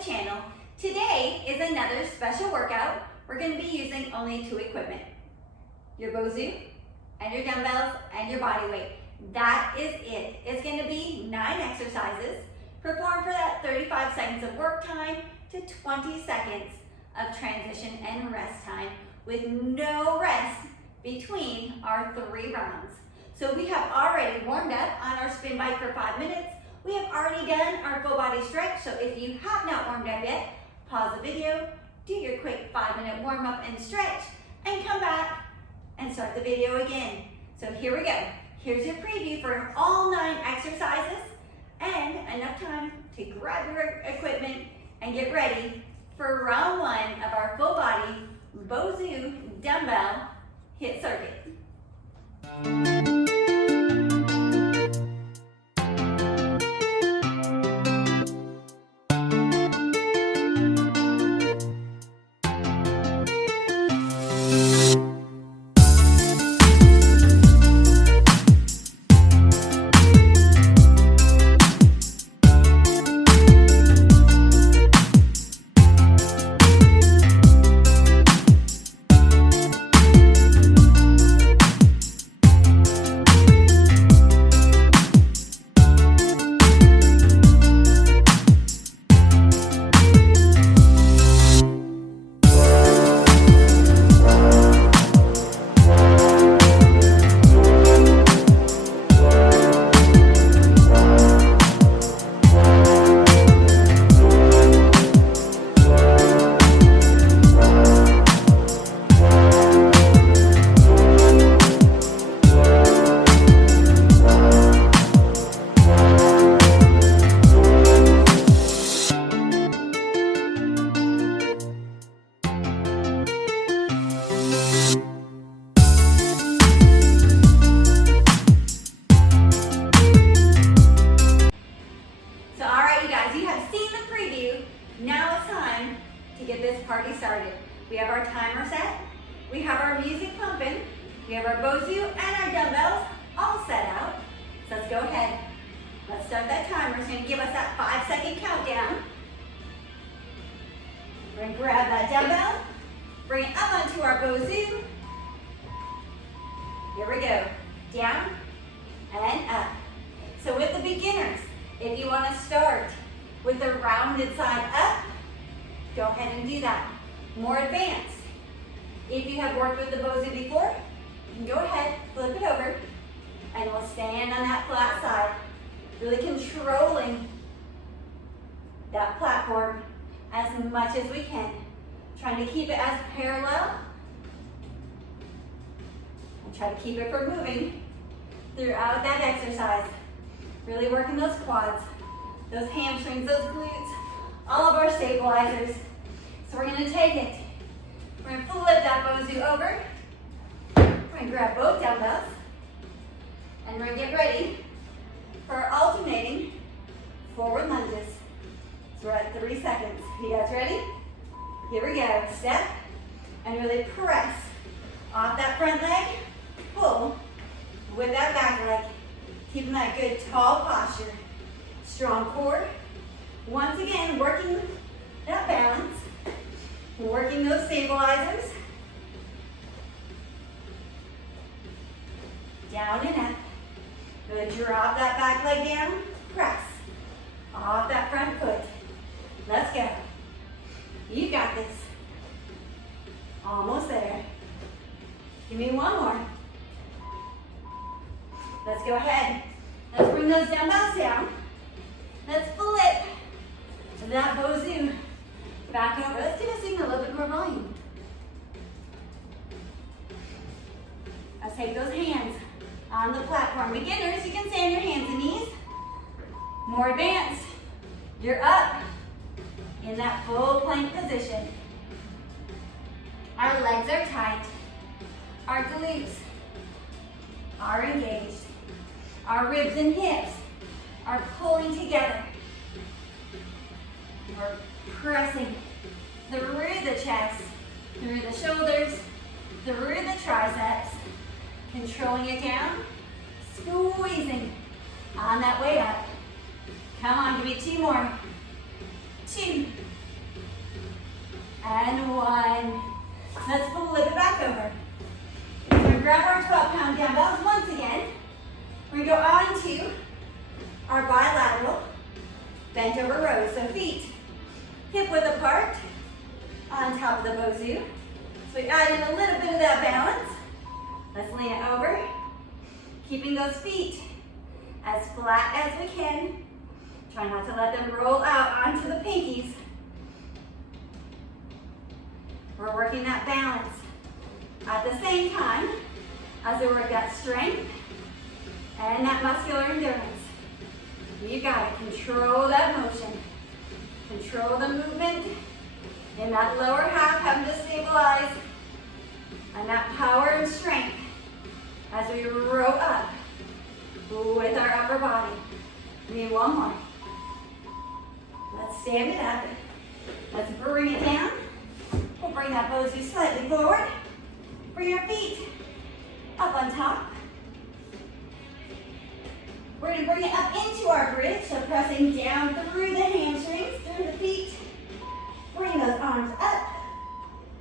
the channel. Today is another special workout. We're going to be using only two equipment. Your Bosu and your dumbbells and your body weight. That is it. It's going to be 9 exercises. Perform for that 35 seconds of work time to 20 seconds of transition and rest time with no rest between our 3 rounds. So we have already warmed up on our spin bike for 5 minutes. We have already done our full body stretch. So if you have not warmed up yet, pause the video, do your quick 5-minute warm up and stretch, and come back and start the video again. So here we go. Here's your preview for all 9 exercises and enough time to grab your equipment and get ready for round 1 of our full body Bosu dumbbell HIIT circuit. Now it's time to get this party started. We have our timer set, we have our music pumping, we have our Bosu and our dumbbells all set out. So let's go ahead. Let's start that timer. It's going to give us that 5-second countdown. We're going to grab that dumbbell, bring it up onto our Bosu. Here we go. Down and up. So with the beginners, if you want to start with the rounded side up, go ahead and do that. More advanced. If you have worked with the Bosu before, you can go ahead, flip it over, and we'll stand on that flat side, really controlling that platform as much as we can. Trying to keep it as parallel, and try to keep it from moving throughout that exercise. Really working those quads, those hamstrings, those glutes, all of our stabilizers. So we're going to take it. We're going to flip that Bosu over. We're going to grab both dumbbells. And we're going to get ready for our alternating forward lunges. So we're at 3 seconds. You guys ready? Here we go. Step and really press off that front leg. Pull with that back leg. Keeping that good tall posture. Strong core. Once again, working that balance. Working those stabilizers. Down and up. Really drop that back leg down. Press off that front foot. Let's go. You got this. Almost there. Give me one more. Let's go ahead. Let's bring those dumbbells down. Let's flip that Bosu back over. Let's do this thing a little bit more volume. Let's take those hands on the platform. Beginners, you can stay on your hands and knees. More advanced. You're up in that full plank position. Our legs are tight. Our glutes are engaged. Our ribs and hips are pulling together. We're pressing through the chest, through the shoulders, through the triceps, controlling it down, squeezing on that way up. Come on, give me 2 more. 2, and 1. Let's flip it back over. We're going to grab our 12-pound dumbbells once again. We're going to go on to our bilateral bent over rows. So feet hip width apart on top of the Bosu. So we add in a little bit of that balance. Let's lean it over. Keeping those feet as flat as we can. Try not to let them roll out onto the pinkies. We're working that balance at the same time as we work that strength and that muscular endurance. You got it. Control that motion. Control the movement in that lower half, having to stabilize, and that power and strength as we row up with our upper body. We need one more. Let's stand it up. Let's bring it down. We'll bring that Bosu slightly forward. Bring our feet up on top. We're going to bring it up into our bridge, so pressing down through the hamstrings, through the feet. Bring those arms up,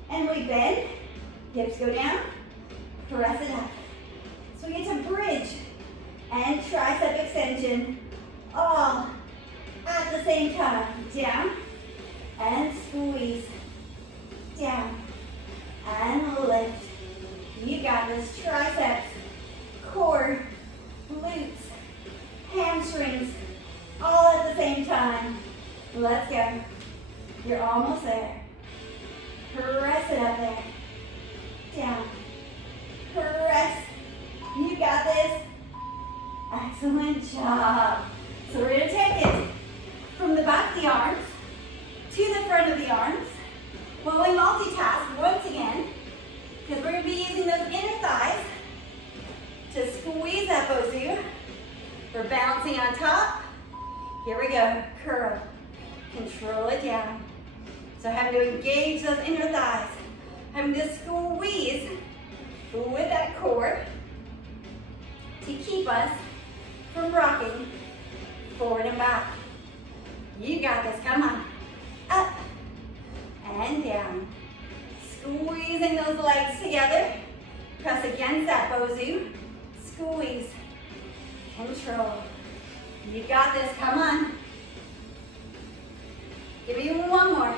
and we bend. Hips go down, press it up. So we get to bridge and tricep extension all at the same time. Down and squeeze. Down and lift. You got this. Triceps, core, glutes, hamstrings, all at the same time. Let's go. You're almost there. Press it up there. Down. Press. You got this. Excellent job. So we're going to take it from the back of the arms to the front of the arms while we multitask once again, because we're going to be using those inner thighs to squeeze that Bosu. We're bouncing on top. Here we go. Curl. Control it down. So having to engage those inner thighs. Having to squeeze with that core to keep us from rocking forward and back. You got this. Come on. Up and down. Squeezing those legs together. Press against that Bosu. Squeeze. Control. You got this. Come on. Give me one more.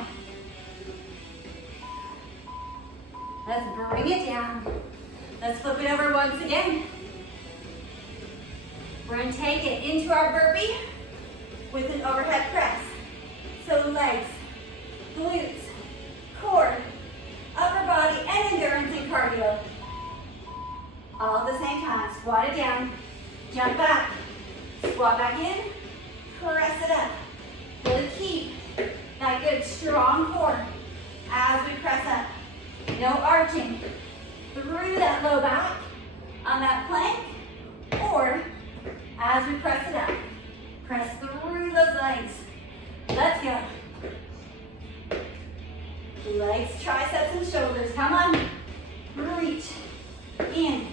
Let's bring it down. Let's flip it over once again. We're going to take it into our burpee with an overhead press. So legs, glutes, core, upper body, and endurance and cardio. All at the same time. Squat it down. Jump back. Squat back in. Press it up. Really keep that good strong core as we press up. No arching through that low back on that plank, or as we press it up. Press through those legs. Let's go. Legs, triceps, and shoulders. Come on. Reach. In.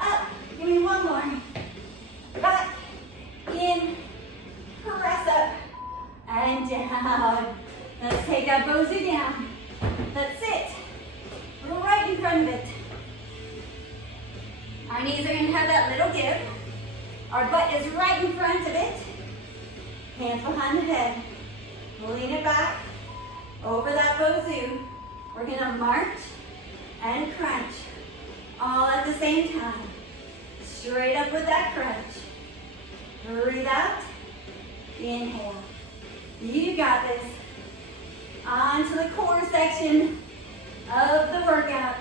Up. Give me one more. Back. In. Press up. And down. Let's take that Bosu down. Let's sit right in front of it. Our knees are going to have that little give. Our butt is right in front of it. Hands behind the head. Lean it back over that Bosu. We're going to march and crunch all at the same time. Straight up with that crunch. Breathe out. Inhale. You got this. On to the core section of the workout.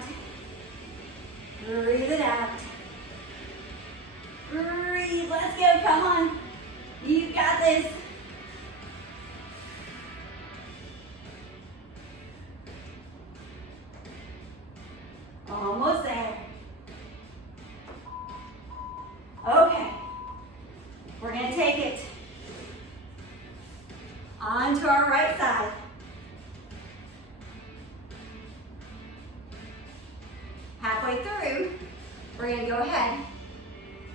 Breathe it out. Breathe. Let's go. Come on. You got this. Almost there. Okay. We're going to take it onto our right side. Halfway through, we're going to go ahead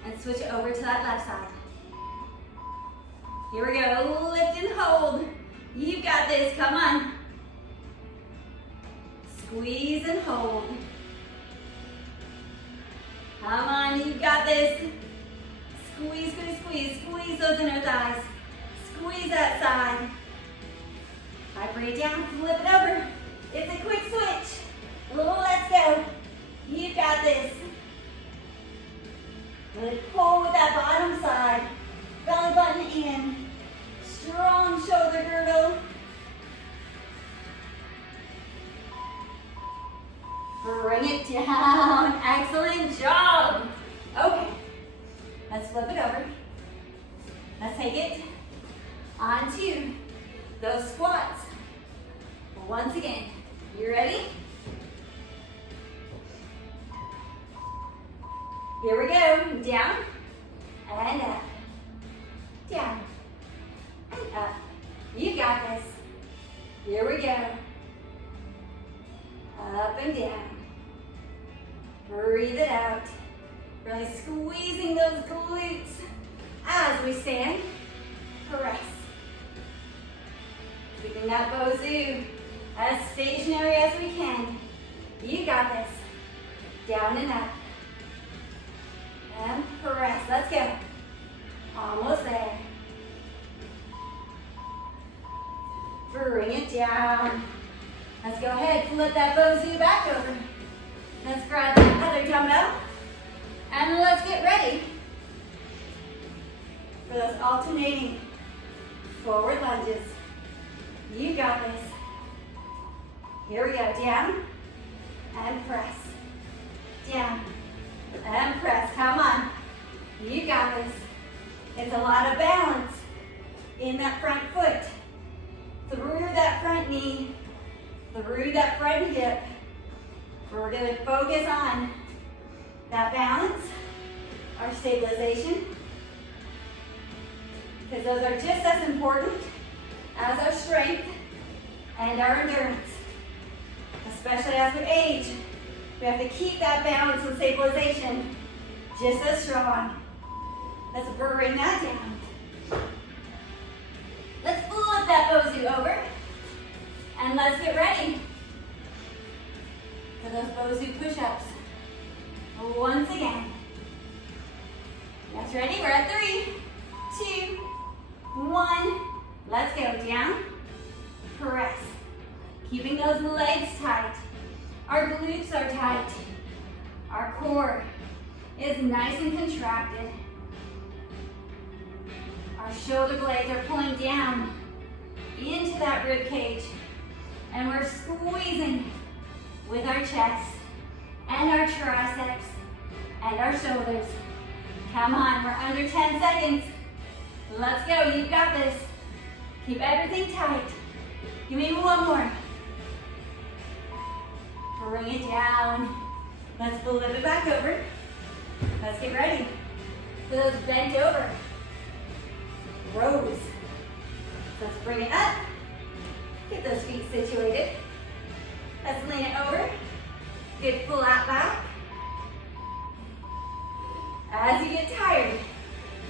and switch it over to that left side. Here we go. Lift and hold. You've got this. Come on. Squeeze and hold. Come on, you got this. Squeeze, squeeze, squeeze. Squeeze those inner thighs. Squeeze that side. I bring it down, flip it over. It's a quick switch. Let's go. You got this. Really pull with that bottom side. Belly button in. Strong shoulder girdle. Bring it down. Excellent job. Okay. Let's flip it over. Let's take it onto those squats. Once again. You ready? Here we go. Down and up. Down and up. You got this. Here we go. Up and down. Breathe it out. Really squeezing those glutes as we stand. Press. Keeping that Bosu as stationary as we can. You got this. Down and up. And press. Let's go. Almost there. Bring it down. Let's go ahead. Flip that Bosu back over. Let's grab that other dumbbell. And let's get ready for those alternating forward lunges. You got this. Here we go. Down and press. Down and press. Come on. You got this. It's a lot of balance in that front foot. Through that front knee. Through that front hip. We're going to focus on that balance, our stabilization, because those are just as important as our strength and our endurance. Especially as we age, we have to keep that balance and stabilization just as strong. Let's bring that down. Let's flip that Bosu over, and let's get ready for those Bosu Push Ups. Once again. That's ready. We're at 3, 2, 1. Let's go. Down. Press. Keeping those legs tight. Our glutes are tight. Our core is nice and contracted. Our shoulder blades are pulling down into that rib cage. And we're squeezing with our chest and our triceps and our shoulders. Come on, we're under 10 seconds. Let's go, you've got this. Keep everything tight. Give me one more. Bring it down. Let's flip it back over. Let's get ready for those bent over rows. Let's bring it up. Get those feet situated. Let's lean it over. Good flat back. As you get tired,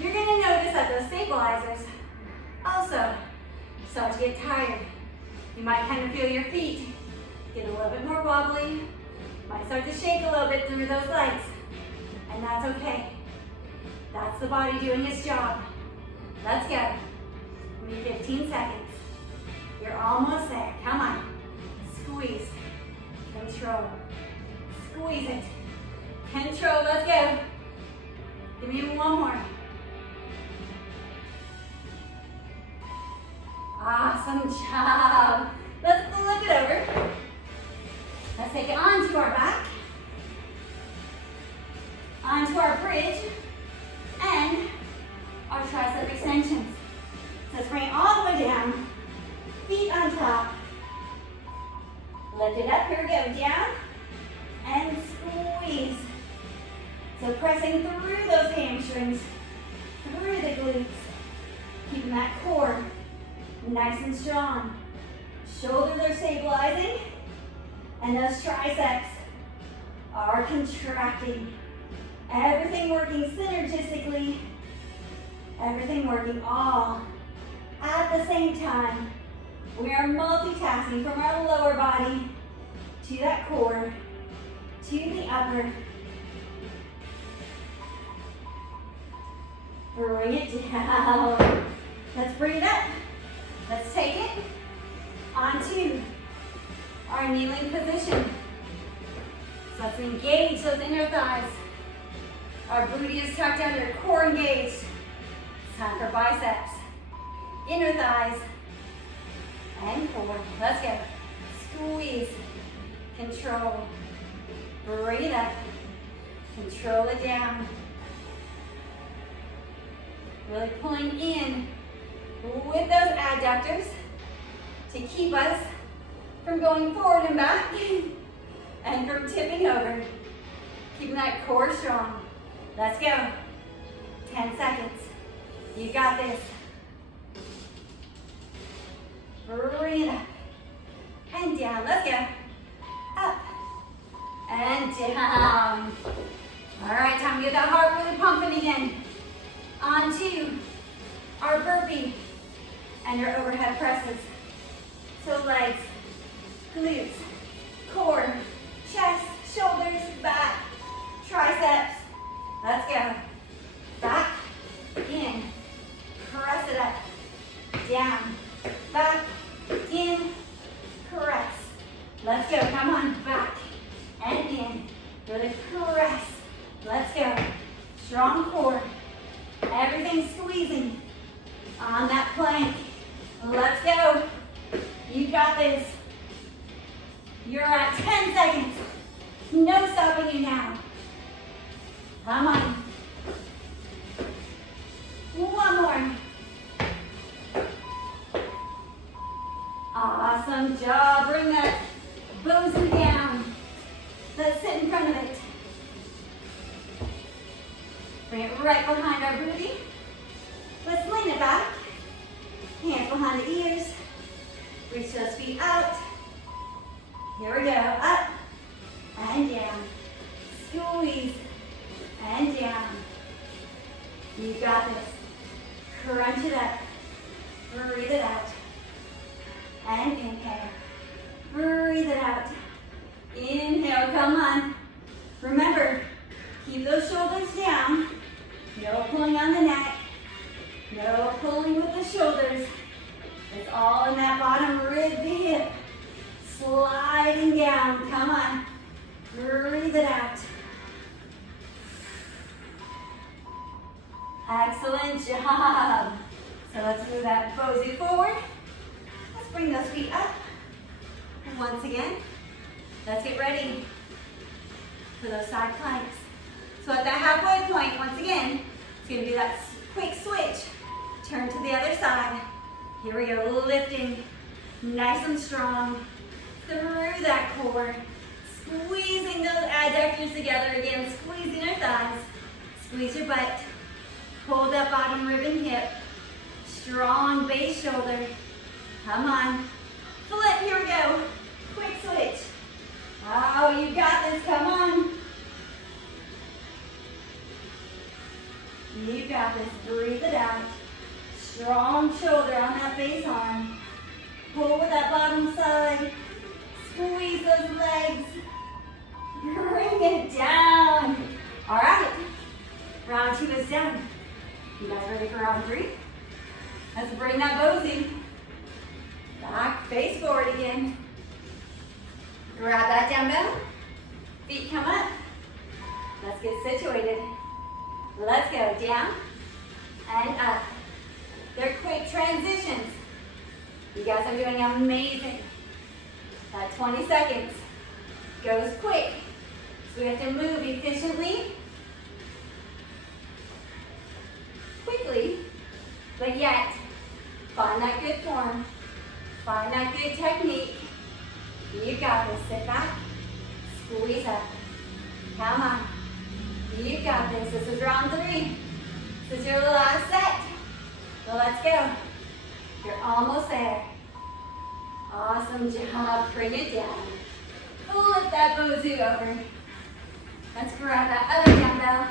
you're going to notice that those stabilizers also start to get tired. You might kind of feel your feet get a little bit more wobbly. Might start to shake a little bit through those legs. And that's okay. That's the body doing its job. Let's go. Give me 15 seconds. You're almost there. Come on. Squeeze. Control. Squeeze it. Control. Let's go. Give me one more. Awesome job. Let's flip it over. Let's take it onto our back, onto our bridge, and our tricep extensions. Let's bring it all the way down. Feet on top. Lift it up. Here we go. Down and squeeze. So pressing through those hamstrings, through the glutes, keeping that core nice and strong. Shoulders are stabilizing, and those triceps are contracting. Everything working synergistically, everything working all at the same time. We are multitasking from our lower body to that core, to the upper. Bring it down. Let's bring it up. Let's take it onto our kneeling position. So let's engage those inner thighs. Our booty is tucked under, core engaged. It's time for biceps, inner thighs, and core. Let's go. Squeeze, control, bring it up, control it down. Really pulling in with those adductors to keep us from going forward and back and from tipping over. Keeping that core strong. Let's go. 10 seconds. You got this. Bring it up and down. Let's go. Up and down. All right, time to get that heart really pumping again. Onto our burpee and our overhead presses. So legs, glutes, core, chest, shoulders, back, triceps. Let's go. Back, in, press it up, down, back, in, press. Let's go, come on, back and in. Really press. Let's go. Strong core. Everything squeezing on that plank. Let's go. You got this. You're at 10 seconds. No stopping you now. Come on. One more. Awesome job. Bring that Bosu down. Let's sit in front of it. Bring it right behind our booty. Let's lean it back. Hands behind the ears. Reach those feet out. Here we go. Up and down. Squeeze and down. You got this. Crunch it up. Breathe it out. And inhale. Breathe it out. Inhale. Come on. Remember, keep those shoulders down. No pulling on the neck. No pulling with the shoulders. It's all in that bottom rib, the hip. Sliding down. Come on. Breathe it out. Excellent job. So let's move that Bosu forward. Let's bring those feet up. And once again, let's get ready for those side planks. So at that halfway point, once again, it's going to be that quick switch. Turn to the other side. Here we go, lifting nice and strong through that core. Squeezing those adductors together again, squeezing your thighs. Squeeze your butt. Hold that bottom rib and hip. Strong base shoulder. Come on. Flip, here we go. Quick switch. Oh, you got this, come on. You got this, breathe it out. Strong shoulder on that base arm. Pull with that bottom side. Squeeze those legs. Bring it down. All right, round 2 is done. You guys ready for round 3? Let's bring that Bosu back, face forward again. Grab that dumbbell. Feet come up. Let's get situated. Let's go down and up. They're quick transitions. You guys are doing amazing. That 20 seconds goes quick. So we have to move efficiently, quickly, but yet find that good form. Find that good technique. You got this. Sit back. Squeeze up. Come on. You got this. This is round 3. This is your last set. So let's go. You're almost there. Awesome job. Bring it down. Flip that Bosu over. Let's grab that other dumbbell.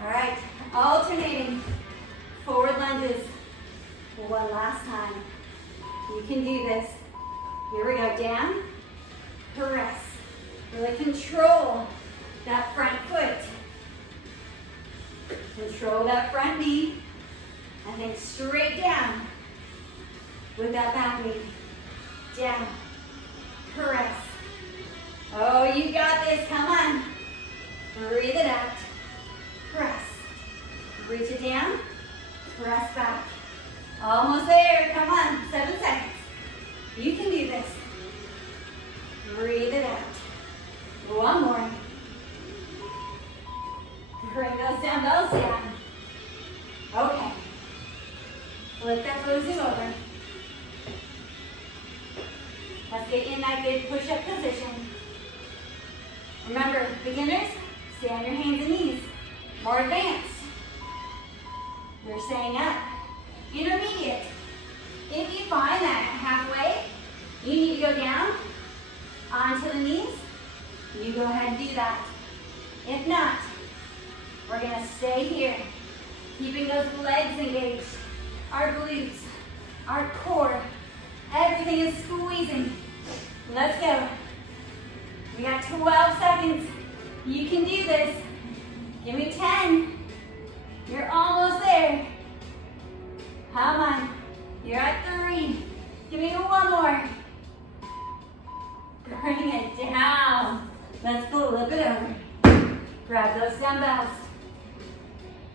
All right. Alternating forward lunges. One last time. You can do this. Here we go, down, press. Really control that front foot. Control that front knee. And then straight down with that back knee. Down, press. Oh, you got this, come on. Breathe it out, press. Reach it down, press back. Almost there, come on, 7 seconds. You can do this. Breathe it out. One more. Bring those dumbbells down. Okay. Flip that Bosu over. Let's get in that good push-up position. Remember, beginners, stay on your hands and knees. More advanced, you're staying up. Intermediate, if you find that halfway, you need to go down onto the knees, you go ahead and do that. If not, we're gonna stay here, keeping those legs engaged, our glutes, our core, everything is squeezing. Let's go. We got 12 seconds. You can do this. Give me 10. You're almost there. Come on. You're at 3. Give me one more. Bring it down. Let's flip it over. Grab those dumbbells.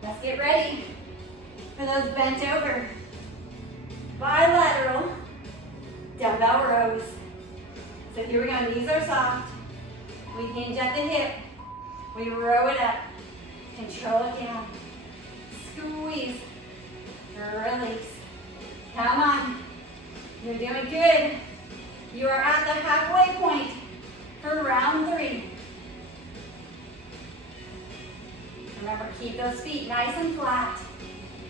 Let's get ready for those bent over bilateral dumbbell rows. So here we go. Knees are soft. We hinge at the hip. We row it up. Control it down. Squeeze. Release. Come on. You're doing good. You are at the halfway point for round 3. Remember, keep those feet nice and flat.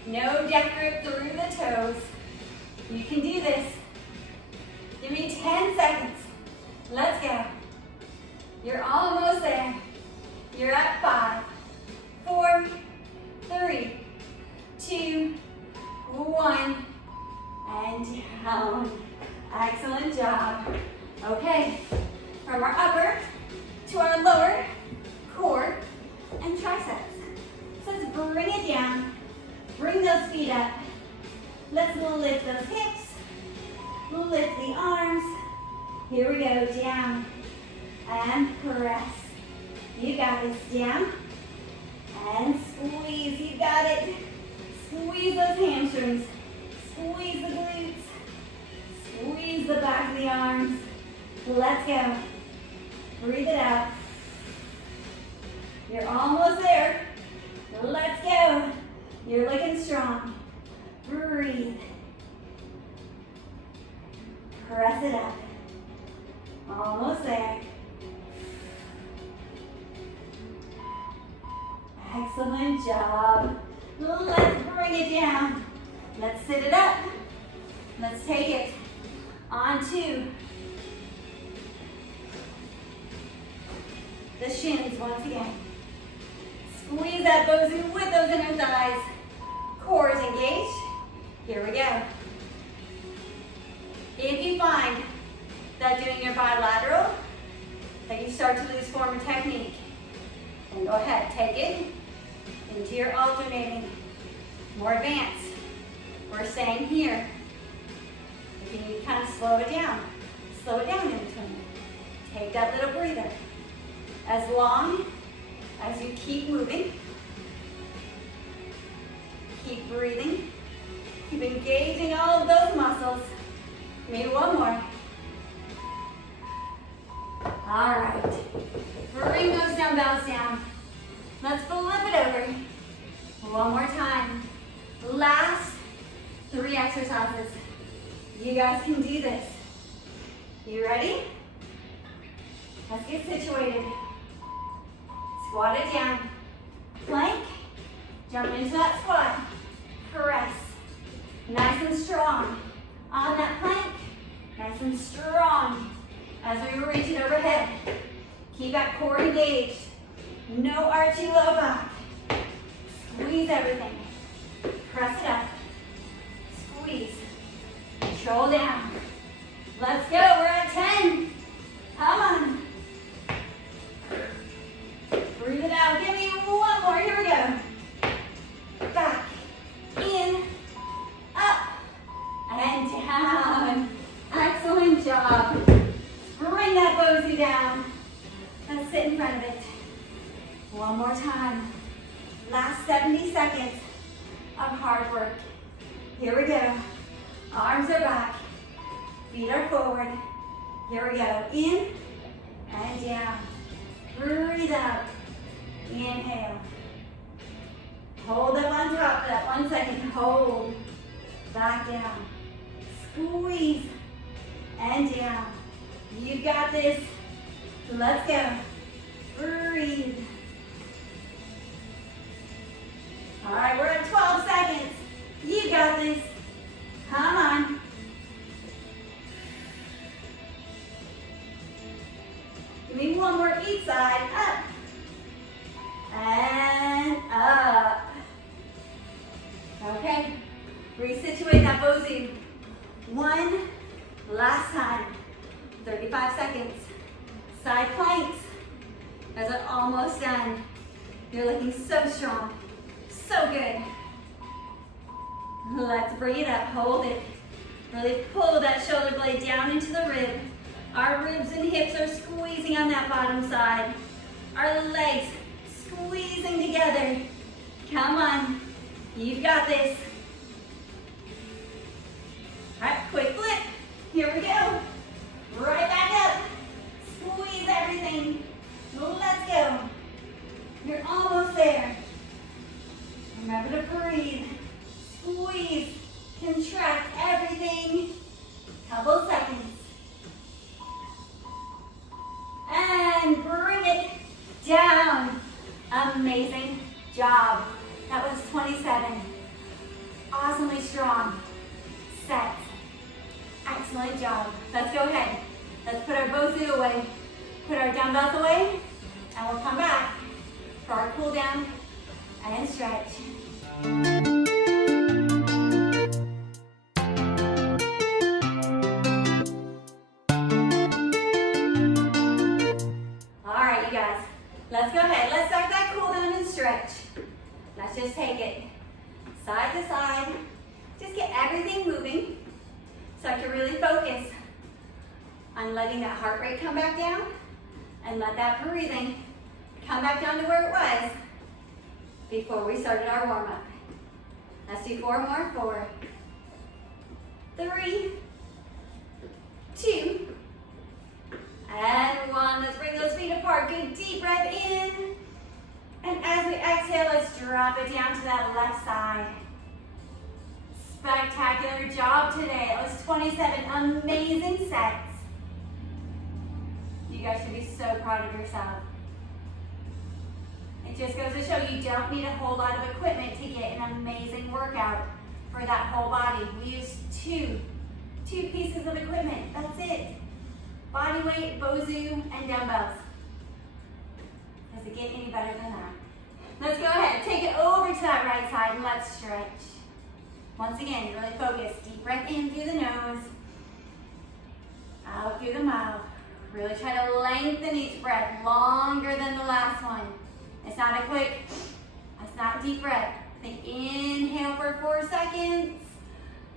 No deck grip through the toes. You can do this. Give me 10 seconds. Let's go. You're almost there. You're at 5, 4, 3, 2, 1, and down. Excellent job. Okay, from our upper to our lower core and triceps. So let's bring it down. Bring those feet up. Let's lift those hips. Lift the arms. Here we go, down and press. You got this, down and squeeze. You got it. Squeeze those hamstrings. Squeeze the glutes. Squeeze the back of the arms. Let's go. Breathe it out. You're almost there. Let's go. You're looking strong. Breathe. Press it up. Almost there. Excellent job. Let's bring it down. Let's sit it up. Let's take it onto the shins once again. Squeeze that Bosu with those inner thighs. Core is engaged. Here we go. If you find that doing your bilateral, that you start to lose form and technique, then go ahead, take it into your alternating. More advanced. We're staying here. If you need to kind of slow it down in between. Take that little breather. As long as you keep moving, keep breathing, keep engaging all of those muscles. Maybe one more. All right. Bring those dumbbells down. Let's flip it over. One more time. Last 3 exercises. You guys can do this. You ready? Let's get situated. Squat it down. Plank. Jump into that squat. Press. Nice and strong. On that plank. Nice and strong. As we reach it overhead. Keep that core engaged. No archy low back. Squeeze everything. Press it up. Squeeze. Control down. Let's go. We're at job. Bring that Bosu down. And sit in front of it. One more time. Last 70 seconds of hard work. Here we go. Arms are back. Feet are forward. Here we go. In and down. Breathe out. Inhale. Hold up on top for that 1 second. Hold. Back down. Squeeze. And down. You got this. Let's go. Breathe. All right, we're at 12 seconds. You got this. Come on. Give me one more each side. Up. And up. Okay. Resituate that Bosu. One last time. 35 seconds. Side planks. Guys are almost done. You're looking so strong. So good. Let's bring it up. Hold it. Really pull that shoulder blade down into the rib. Our ribs and hips are squeezing on that bottom side. Our legs squeezing together. Come on. You've got this. All right, quick flip. Here we go. Right back up. Squeeze everything. Let's go. You're almost there. Remember to breathe. Squeeze. Contract everything. Couple seconds. And bring it down. Amazing job. That was 27. Awesomely strong. Set. Excellent job. Let's go ahead. Let's put our Bosu away. Put our dumbbells away. And we'll come back for our cool down and stretch. All right, you guys. Let's go ahead. Let's start that cool down and stretch. Let's just take it side to side. Just get everything moving. Start to really focus on letting that heart rate come back down and let that breathing come back down to where it was before we started our warm-up. Let's do 4 more. 4, 3, 2, and 1. Let's bring those feet apart. Good deep breath in. And as we exhale, let's drop it down to that left side. Spectacular job today. It was 27 amazing sets. You guys should be so proud of yourself. It just goes to show you don't need a whole lot of equipment to get an amazing workout for that whole body. We use two pieces of equipment. That's it. Body weight, Bosu, and dumbbells. Does it get any better than that? Let's go ahead. Take it over to that right side and let's stretch. Once again, really focus. Deep breath in through the nose. Out through the mouth. Really try to lengthen each breath longer than the last one. It's not a quick, it's not deep breath. Think inhale for 4 seconds.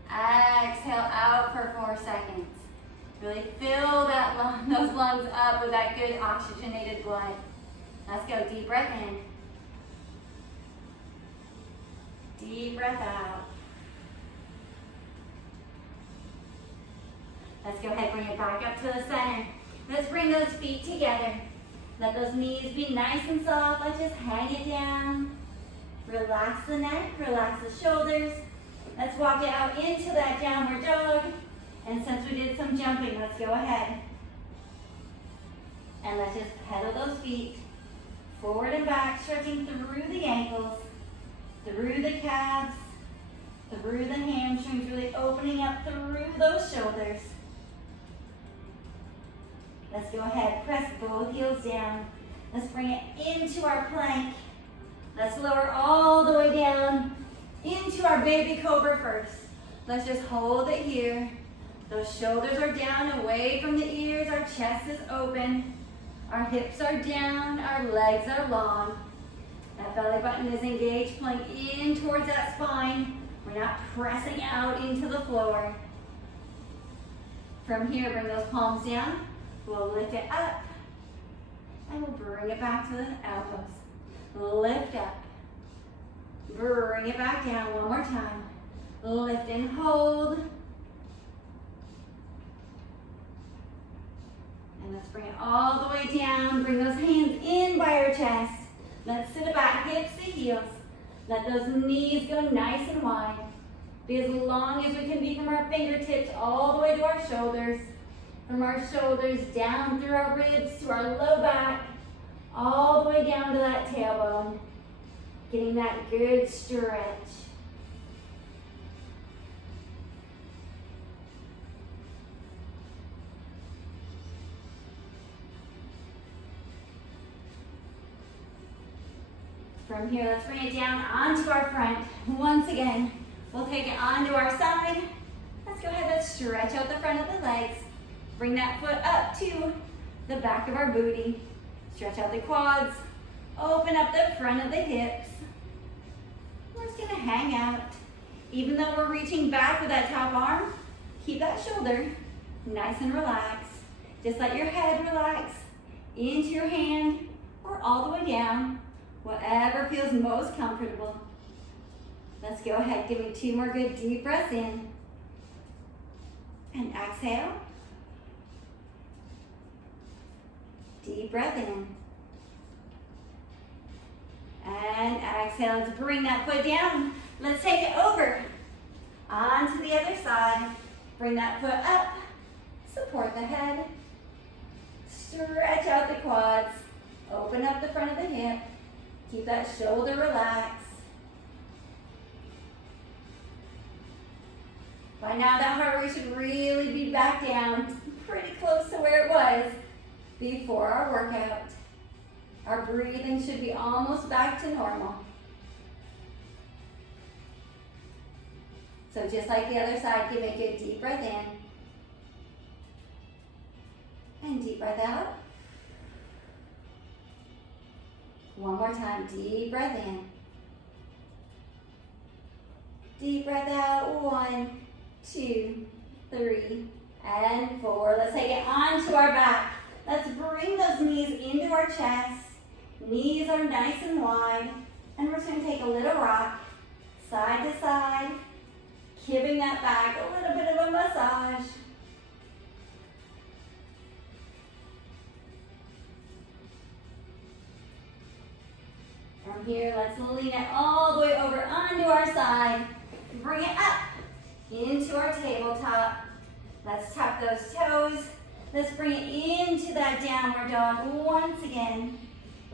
Exhale out for 4 seconds. Really fill those lungs up with that good oxygenated blood. Let's go. Deep breath in. Deep breath out. Let's go ahead and bring it back up to the center. Let's bring those feet together. Let those knees be nice and soft. Let's just hang it down. Relax the neck, relax the shoulders. Let's walk it out into that downward dog. And since we did some jumping, let's go ahead. And let's just pedal those feet forward and back, stretching through the ankles, through the calves, through the hamstrings, really opening up through those shoulders. Let's go ahead, press both heels down. Let's bring it into our plank. Let's lower all the way down into our baby cobra first. Let's just hold it here. Those shoulders are down, away from the ears. Our chest is open. Our hips are down, our legs are long. That belly button is engaged, pulling in towards that spine. We're not pressing out into the floor. From here, bring those palms down. We'll lift it up. And we'll bring it back to the elbows. Lift up. Bring it back down one more time. Lift and hold. And let's bring it all the way down. Bring those hands in by our chest. Let's sit back, hips to heels. Let those knees go nice and wide. Be as long as we can be from our fingertips all the way to our shoulders. From our shoulders down through our ribs to our low back. All the way down to that tailbone. Getting that good stretch. From here, let's bring it down onto our front. Once again, we'll take it onto our side. Let's go ahead and stretch out the front of the legs. Bring that foot up to the back of our booty. Stretch out the quads. Open up the front of the hips. We're just gonna hang out. Even though we're reaching back with that top arm, keep that shoulder nice and relaxed. Just let your head relax into your hand or all the way down. Whatever feels most comfortable. Let's go ahead, give me 2 more good deep breaths in. And exhale. Deep breath in. And exhale, let's bring that foot down. Let's take it over. Onto the other side. Bring that foot up. Support the head. Stretch out the quads. Open up the front of the hip. Keep that shoulder relaxed. By now that heart rate should really be back down, pretty close to where it was before our workout. Our breathing should be almost back to normal. So just like the other side, give a good deep breath in. And deep breath out. One more time, deep breath in. Deep breath out, 1, 2, 3, and 4. Let's take it onto our back. Let's bring those knees into our chest. Knees are nice and wide. And we're just gonna take a little rock, side to side, giving that back a little bit of a massage. From here, let's lean it all the way over onto our side. Bring it up into our tabletop. Let's tap those toes. Let's bring it into that downward dog once again.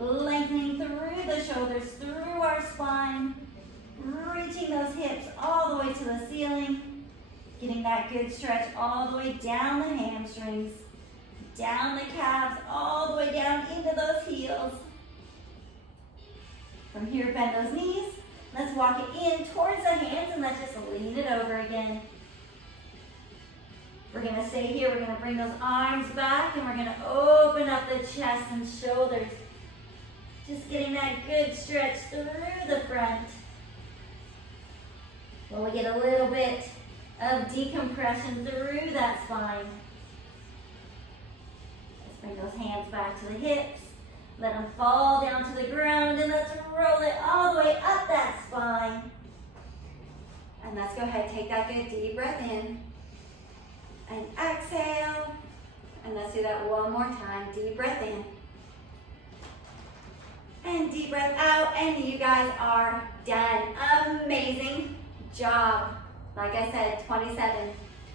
Lengthening through the shoulders, through our spine. Reaching those hips all the way to the ceiling. Getting that good stretch all the way down the hamstrings. Down the calves, all the way down into those heels. From here, bend those knees. Let's walk it in towards the hands and let's just lean it over again. We're gonna stay here. We're gonna bring those arms back and we're gonna open up the chest and shoulders. Just getting that good stretch through the front. When we get a little bit of decompression through that spine. Let's bring those hands back to the hips. Let them fall down to the ground and let's roll it all the way up that spine. And let's go ahead, take that good deep breath in. And exhale. And let's do that one more time. Deep breath in. And deep breath out. And you guys are done. Amazing job. Like I said, 27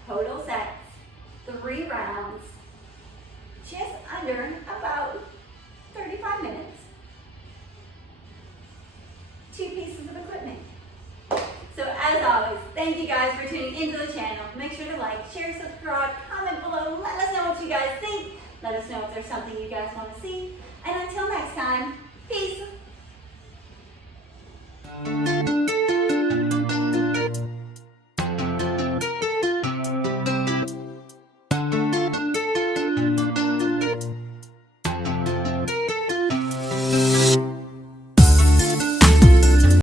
total sets, 3 rounds. Just under about 35 minutes. 2 pieces of equipment. So as always, thank you guys for tuning into the channel. Make sure to like, share, subscribe, comment below. Let us know what you guys think. Let us know if there's something you guys want to see. And until next time, peace.